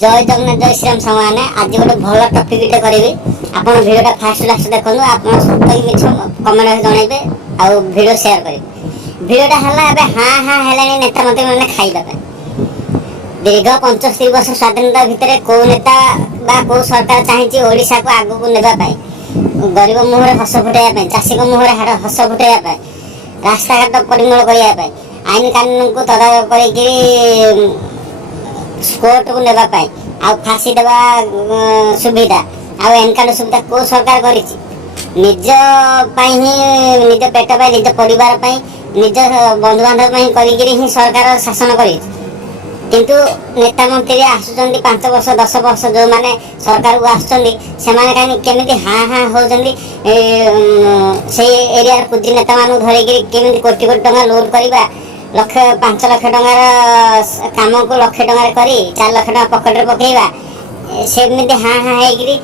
जय जगन्नाथ जय श्रीराम सामान आज गोटे भल टपिक करी आप भिडियो फास्ट लास्ट देखो आप सत कि मिछ कमेंट जनइबे आउ भिडियो शेयर करेंगे। भिडियोटा है हाँ हाँ है नेता मंत्री मैंने खाइबा दीर्घ 75 वर्ष स्वाधीनता भितर कौ नेता कौ सरकार चाहिए ओडिशा को आग को नापी गरीब मुहर हस फुटाइबा चाषी मुहर हस फुटाइबा रास्ता घाट परिमल करने आईन कानून को तदारख कर कोर्ट को नापी आ फाँसी देवा सुविधा आनकाउंटर सुविधा को सरकार कर निज निज पेट पाई निज परिवार पाई निज बंधु बांधव ही सरकार शासन कर किंतु नेता मंत्री आसुचंदी 5 वर्ष 10 वर्ष जो माने सरकार को आसुचंदी सेमाने केमिति हाँ हाँ होचंदी से एरिया कुदी नेता मानु धरिकी केमिति कोटी कोटी टंका लोड करबा लक्ष 5 लाख टंकार काम को लक्ष टंकार करी 4 लाख टंका पकेट रे पकेइबा सेमिति हाँ हाँ हेगिरी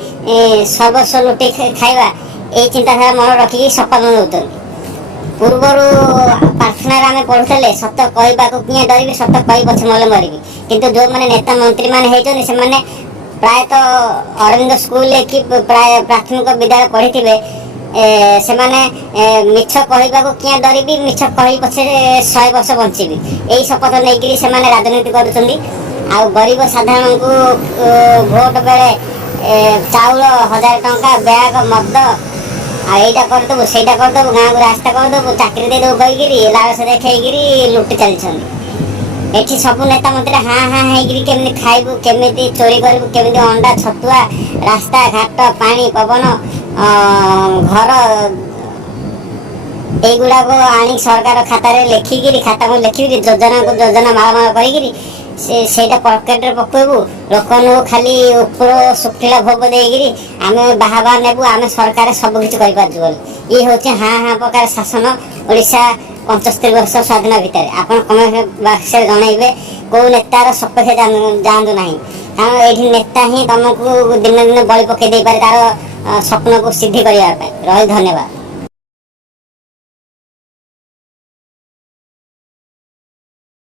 सर्वस्व लुटी खाइबा ए चिंताधारा मन रखिकी शपथ नौचंदी। पूर्वर प्रार्थना आम पढ़ुले सत कहवाक किए डरबी सत कही पछे मल मरबी किंतु जो मैंने नेता मंत्री मैंने से प्रायतः अरविंद स्कूल कि प्राय प्राथमिक विद्यालय पढ़ी थे से मिछ कहवाक किए डरबी मिछ कही पछे 100 वर्ष बंचीबी यही शपथ नहीं से राजनीति करुँच आ गरीब साधारण को भोट बेले चाउल 1000 टंका बैग मद आईटा करदेबू से करदेबू गाँव को रास्ता करदेबू चाकरी देदेबू कहीकि लालस देखी लुटि चलती एठी सब नेता मंत्री हाँ हाँ होमी खाइबू केमी चोरी करू केमी अंडा छतुआ रास्ता घाट पानी पवन घर युवाक आनी सरकार खातार लिखिकी खाता को लिखिकी योजना को योजना मालमाल कर सेटा पकेट रे पकेबू लोक खाली ऊपर शुक्ला भोग देगी आम बाहा नेबू आम सरकार सब किसी कर ये हूँ हाँ हाँ प्रकार शासन ओडिशा 75 वर्ष स्वाधीन भितर आप कमेंट बॉक्स में जनइबे कौ नेतार सपक्ष जातु ना कारण ये नेता ही तुमको दिन दिन बलि पकई पारे तार स्वप्न को सिद्धि करने। रही धन्यवाद।